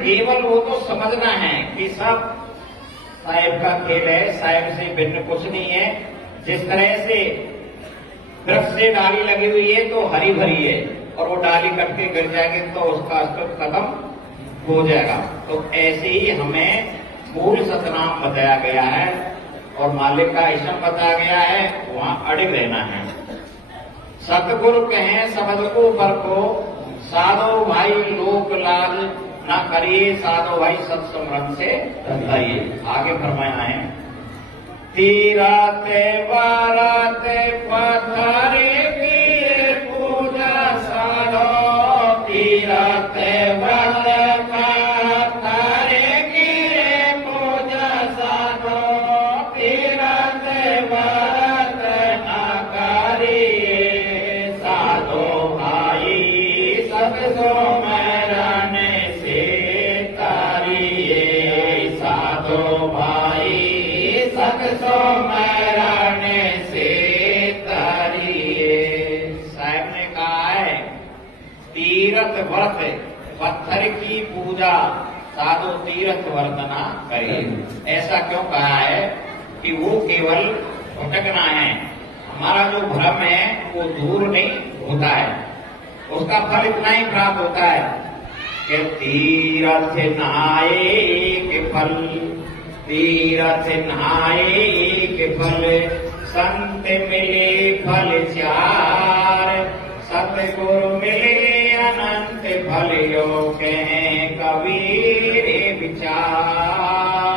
केवल वो तो समझना है कि सब साहेब का खेल है, साहेब से भिन्न कुछ नहीं है। जिस तरह से वृक्ष से डाली लगी हुई है तो हरी भरी है, और वो डाली कट के गिर जाएगी तो उसका अस्तित्व खत्म हो जाएगा। तो ऐसे ही हमें मूल सतनाम बताया गया है और मालिक का ईश्वर बताया गया है, वहां अड़िग रहना है। सतगुरु कहें शब्द को परखो, साधो भाई लोक लाज ना करिए, साधो भाई सत्समरण से धरिए। आगे फरमाया है, तीराते बाराते पथारे की पूजा साधो, तीराते बाराते पथारे की पूजा साधो, तीराते बाराते ना करिए, साधो भाई सत्सो मरने से तारिए, साधो भाई सत्सो मरने से तारिए। साहब ने कहा है तीर्थ व्रत पत्थर की पूजा साधो तीर्थ व्रत ना करे। ऐसा क्यों कहा है कि वो केवल भटकना है, हमारा जो भ्रम है वो दूर नहीं होता है, उसका फल इतना ही प्राप्त होता है कि तीर्थ नहाए के फल, तीर्थ नहाए के फल, संत मिले फल चार, सतगुरु मिले अनंत फल, यो कहें कबीर विचार,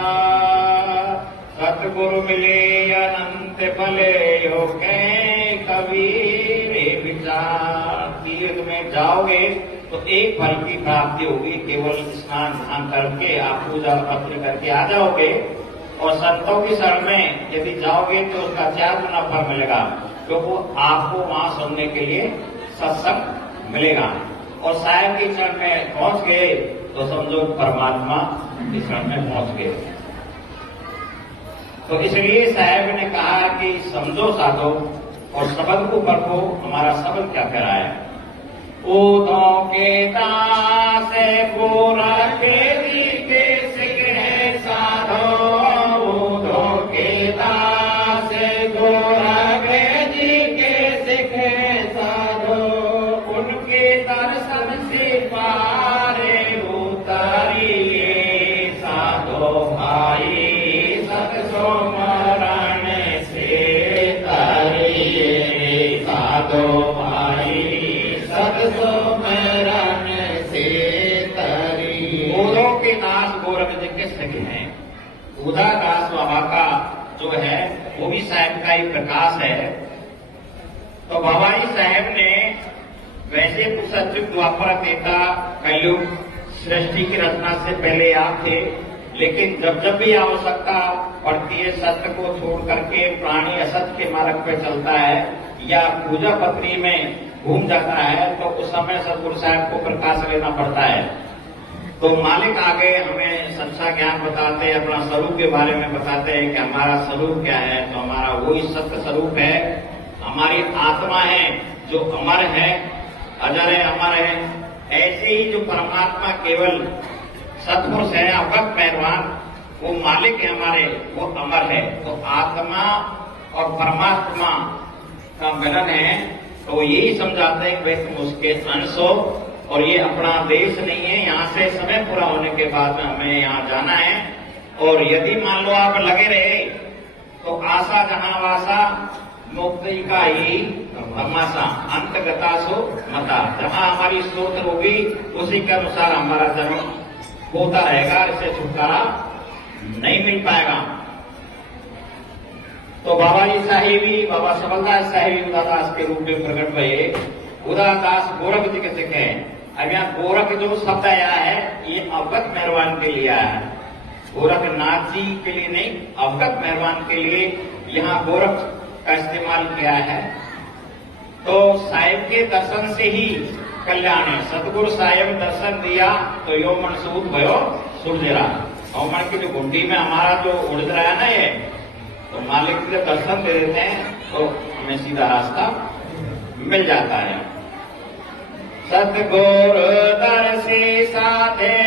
सतगुरु मिले अनंत फल, यो कहें कबीर विचार। तीर्थ में जाओगे तो एक फल की प्राप्ति होगी, केवल स्नान ध्यान करके आप पूजा पत्र करके आ जाओगे, और संतों की शरण में यदि जाओगे तो उसका 4 गुना फल मिलेगा, क्योंकि आपको वहां सुनने के लिए सत्संग मिलेगा। और साहेब की शरण में पहुंच गए तो समझो परमात्मा की शरण में पहुंच गए। तो इसलिए साहेब ने कहा कि समझो साधो और शब्द को परखो। हमारा शब्द क्या कह रहा है, ऊधों के दास पूरा के दी के सिख साधो, ऊधों के दास गोरा के जी के सिख साधो, उनके दर्शन से पारे उतारिए, साधो भाई सत्सो मरण से तारिए, साधो भाई सत्सो मरण से तारिए। गोरों के दास गोरख जी के सगे हैं। उदा दास बाबा का जो है वो भी साहेब का ही प्रकाश है। तो बाबाजी साहेब ने वैसे तो सतयुग द्वापर त्रेता कलयुग सृष्टि की रचना से पहले आप थे, लेकिन जब जब भी आवश्यकता पड़ती है सत्य को छोड़ करके प्राणी असत्य के मार्ग पर चलता है या पूजा पत्री में घूम जाता है, तो उस समय सतगुरु साहब को प्रकाश लेना पड़ता है। तो मालिक आगे हमें सच्चा ज्ञान बताते हैं, अपना स्वरूप के बारे में बताते हैं कि हमारा स्वरूप क्या है। तो हमारा वही सत्य स्वरूप है, हमारी आत्मा है जो अमर है, अजर है, अमर है। ऐसे ही जो परमात्मा केवल सत्पुरुष है, अवगत पहलवान, वो मालिक है हमारे, वो अमर है। तो आत्मा और परमात्मा का मिलन है। तो यही समझाते हैं कि तुम उसके अंश हो, और ये अपना देश नहीं है, यहाँ से समय पूरा होने के बाद में हमें यहाँ जाना है। और यदि मान लो आप लगे रहे तो आशा जहां वासा मुक्ति का ही तमाशा, अंतगता सो मता। जहां हमारी सोच होगी उसी के अनुसार हमारा जन्म होता रहेगा, इससे छुटकारा नहीं मिल पाएगा। तो बाबा जी साहिबी, बाबा सबलदास साहिबी उदादास के रूप में प्रकट हुए। उदादास गोरख जी के सिख है। अब यहाँ गोरख जो शब्द आया है ये अवगत मेहरबान के लिए आया है, गोरखनाथ जी के लिए नहीं, अवगत मेहरबान के लिए यहाँ गोरख का इस्तेमाल किया है। तो साहिब के दर्शन से ही कल्याण है। सतगुरु साहिब दर्शन दिया तो यो मन सूद भयो सुरजेरा, और मन की जो गुंडी में हमारा जो उड़ रहा है ना ये, तो मालिक के दर्शन दे देते हैं तो हमें सीधा रास्ता मिल जाता है। सतगुरु दर्शी साधे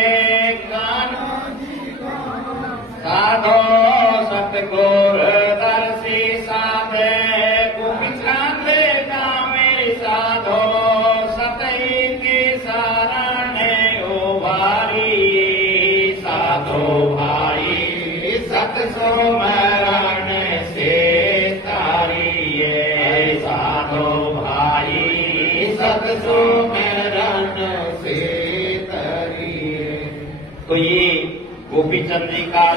साधो सतगुर दर्शी साधे गोपीचंद मेरी साधो सतई की सारणे उभारी साधो भाई सतसो मरण से तारिये साधो भाई सतसो मरण से तारिये। तो ये गोपीचंद जी का